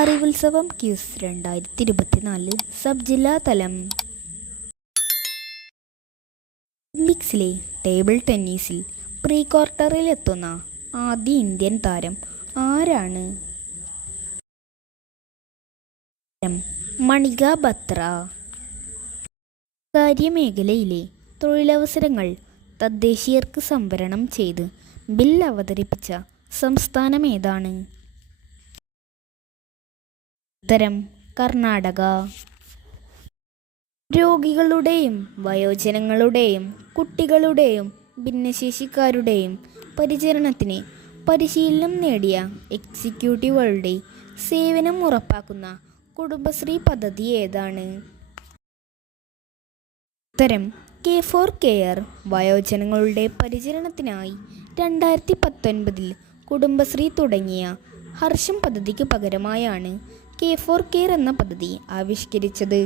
അറിവുത്സവം quiz 2024 sub ജില്ലാ തലം. ഒളിമ്പിക്സിലെ table ടെന്നീസിൽ പ്രീ ക്വാർട്ടറിലെത്തുന്ന ആദ്യ ഇന്ത്യൻ താരം ആരാണ്? മണിക ബത്ര. കാര്യമേഖലയിലെ തൊഴിലവസരങ്ങൾ തദ്ദേശീയർക്ക് സംവരണം ചെയ്ത് ബിൽ അവതരിപ്പിച്ച സംസ്ഥാനം ഏതാണ്? ഉത്തരം കർണാടക. രോഗികളുടെയും വയോജനങ്ങളുടെയും കുട്ടികളുടെയും ഭിന്നശേഷിക്കാരുടെയും പരിചരണത്തിന് പരിശീലനം നേടിയ എക്സിക്യൂട്ടീവുകളുടെ സേവനം ഉറപ്പാക്കുന്ന കുടുംബശ്രീ പദ്ധതി ഏതാണ്? ഉത്തരം K4 കെയർ. വയോജനങ്ങളുടെ പരിചരണത്തിനായി 2019 കുടുംബശ്രീ തുടങ്ങിയ ഹർഷം പദ്ധതിക്ക് പകരമായാണ് K4 കെയർ എന്ന പദ്ധതി ആവിഷ്കരിച്ചത്.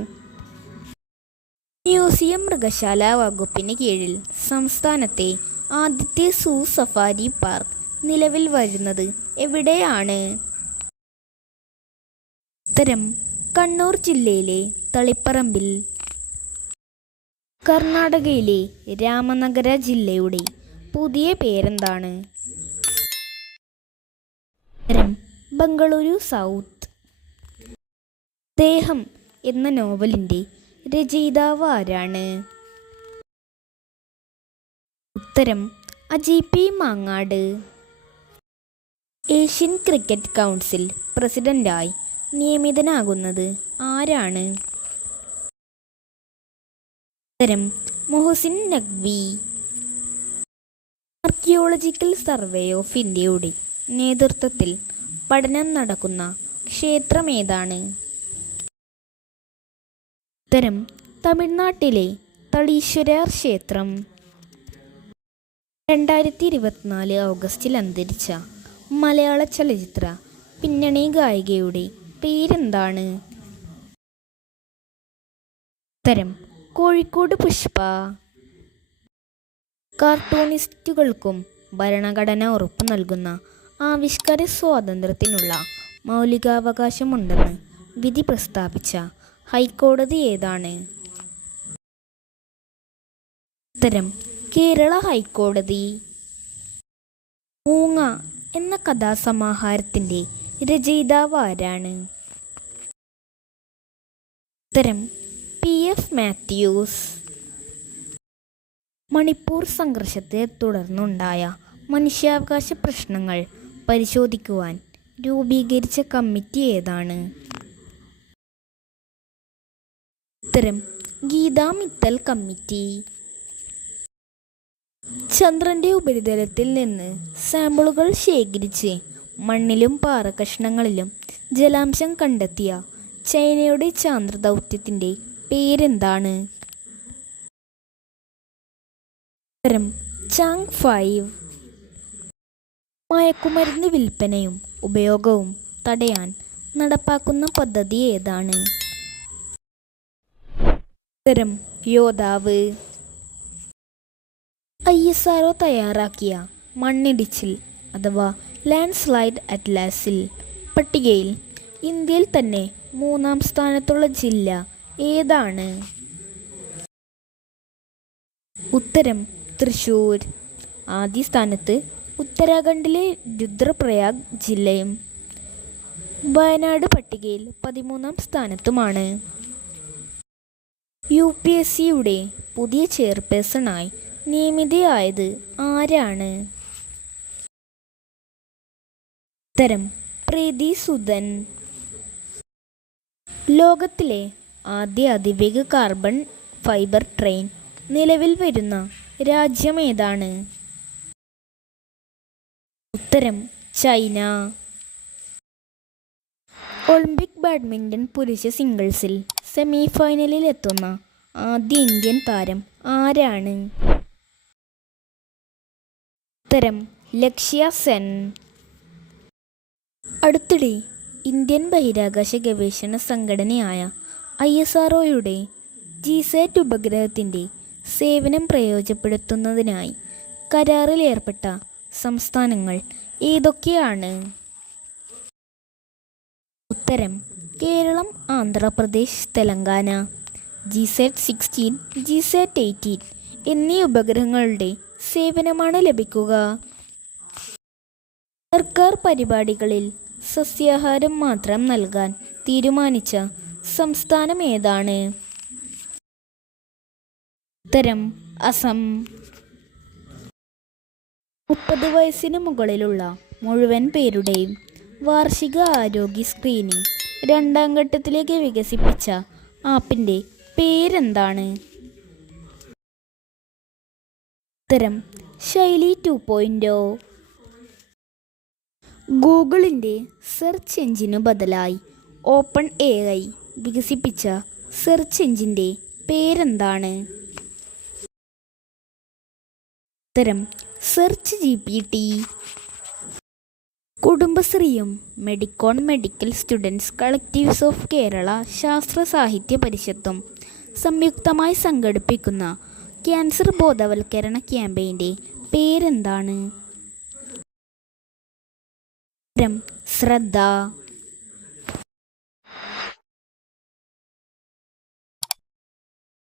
മ്യൂസിയം മൃഗശാല വകുപ്പിന് കീഴിൽ സംസ്ഥാനത്തെ ആദ്യത്തെ സൂ സഫാരി പാർക്ക് നിലവിൽ വരുന്നത് എവിടെയാണ്? ഉത്തരം കണ്ണൂർ ജില്ലയിലെ തളിപ്പറമ്പിൽ. കർണാടകയിലെ രാമനഗര ജില്ലയുടെ പുതിയ പേരെന്താണ്? ഉത്തരം ബംഗളൂരു സൗത്ത്. ദേഹം എന്ന നോവലിൻ്റെ രചയിതാവ് ആരാണ്? ഉത്തരം Ajay P Mangad. Asian cricket council പ്രസിഡന്റായി നിയമിതനാകുന്നത് ആരാണ്? ഉത്തരം Muhsin Naqvi. Archaeological survey of ഇന്ത്യയുടെ നേതൃത്വത്തിൽ പഠനം നടക്കുന്ന ക്ഷേത്രം ഏതാണ്? ഉത്തരം തമിഴ്നാട്ടിലെ തളീശ്വരർ ക്ഷേത്രം. 2024 ഓഗസ്റ്റിൽ അന്തരിച്ച മലയാള ചലച്ചിത്ര പിന്നണി ഗായികയുടെ പേരെന്താണ്? ഉത്തരം കോഴിക്കോട് പുഷ്പ. കാർട്ടൂണിസ്റ്റുകൾക്കും ഭരണഘടന ഉറപ്പു നൽകുന്ന ആവിഷ്കാര സ്വാതന്ത്ര്യത്തിനുള്ള മൗലികാവകാശമുണ്ടെന്ന് വിധി പ്രസ്താവിച്ച ഹൈക്കോടതി ഏതാണ്? ഉത്തരം കേരള ഹൈക്കോടതി. മൂങ്ങ എന്ന കഥാസമാഹാരത്തിൻ്റെ രചയിതാവ് ആരാണ്? ഉത്തരം PF മാത്യൂസ്. മണിപ്പൂർ സംഘർഷത്തെ തുടർന്നുണ്ടായ മനുഷ്യാവകാശ പ്രശ്നങ്ങൾ പരിശോധിക്കുവാൻ രൂപീകരിച്ച കമ്മിറ്റി ഏതാണ്? ഉത്തരം ഗീതാ മിത്തൽ കമ്മിറ്റി. ചന്ദ്രൻ്റെ ഉപരിതലത്തിൽ നിന്ന് സാമ്പിളുകൾ ശേഖരിച്ച് മണ്ണിലും പാറക്കഷ്ണങ്ങളിലും ജലാംശം കണ്ടെത്തിയ ചൈനയുടെ ചാന്ദ്ര ദൗത്യത്തിൻ്റെ പേരെന്താണ്? ഉത്തരം ചാങ് 5. മയക്കുമരുന്ന് വിൽപ്പനയും ഉപയോഗവും തടയാൻ നടപ്പാക്കുന്ന പദ്ധതി ഏതാണ്? ഉത്തരം യോദ്ധാവ്. ISRO തയ്യാറാക്കിയ മണ്ണിടിച്ചിൽ അഥവാ ലാൻഡ് സ്ലൈഡ് അറ്റ്ലാസിൽ പട്ടികയിൽ ഇന്ത്യയിൽ തന്നെ 3-ാം സ്ഥാനത്തുള്ള ജില്ല ഏതാണ്? ഉത്തരം തൃശ്ശൂർ. ആദ്യ സ്ഥാനത്ത് ഉത്തരാഖണ്ഡിലെ രുദ്രപ്രയാഗ് ജില്ലയും വയനാട് പട്ടികയിൽ 13-ാം സ്ഥാനത്തുമാണ്. UPSCയുടെ പുതിയ ചെയർപേഴ്സണായി നിയമിതയായത് ആരാണ്? ഉത്തരം പ്രീതി സുദൻ. ലോകത്തിലെ ആദ്യ അതിവേഗ കാർബൺ ഫൈബർ ട്രെയിൻ നിലവിൽ വരുന്ന രാജ്യം ഏതാണ്? ഉത്തരം ചൈന. ഒളിമ്പിക് ബാഡ്മിൻ്റൺ പുരുഷ സിംഗിൾസിൽ സെമി ഫൈനലിൽ എത്തുന്ന ആദ്യ ഇന്ത്യൻ താരം ആരാണ്? ഉത്തരം ലക്ഷ്യ സെൻ. അടുത്തിടെ ഇന്ത്യൻ ബഹിരാകാശ ഗവേഷണ സംഘടനയായ ISROയുടെ GSAT ഉപഗ്രഹത്തിൻ്റെ സേവനം പ്രയോജനപ്പെടുത്തുന്നതിനായി കരാറിൽ ഏർപ്പെട്ട സംസ്ഥാനങ്ങൾ ഏതൊക്കെയാണ്? ഉത്തരം കേരളം, ആന്ധ്രാപ്രദേശ്, തെലങ്കാന. GSAT-16, GSAT-18 എന്നീ ഉപഗ്രഹങ്ങളുടെ സേവനമാണ് ലഭിക്കുക. സർക്കാർ പരിപാടികളിൽ സസ്യാഹാരം മാത്രം നൽകാൻ തീരുമാനിച്ച സംസ്ഥാനം ഏതാണ്? ഉത്തരം അസം. 30 വയസ്സിന് മുകളിലുള്ള മുഴുവൻ പേരുടെയും വാർഷിക ആരോഗ്യ സ്ക്രീനിംഗ് 2ാം ഘട്ടത്തിലേക്ക് വികസിപ്പിച്ച ആപ്പിൻ്റെ പേരെന്താണ്? ഉത്തരം ശൈലി 2.0. ഗൂഗിളിൻ്റെ സെർച്ച് എഞ്ചിനു ബദലായി OpenAI വികസിപ്പിച്ച സെർച്ച് എഞ്ചിൻ്റെ പേരെന്താണ്? ഉത്തരം സെർച്ച് GPT. കുടുംബശ്രീയും Medicon medical students collectives of Kerala ശാസ്ത്ര സാഹിത്യ പരിഷത്തും സംയുക്തമായി സംഘടിപ്പിക്കുന്ന ക്യാൻസർ ബോധവൽക്കരണ ക്യാമ്പയിൻ്റെ പേരെന്താണ്? ഉത്തരം ശ്രദ്ധ.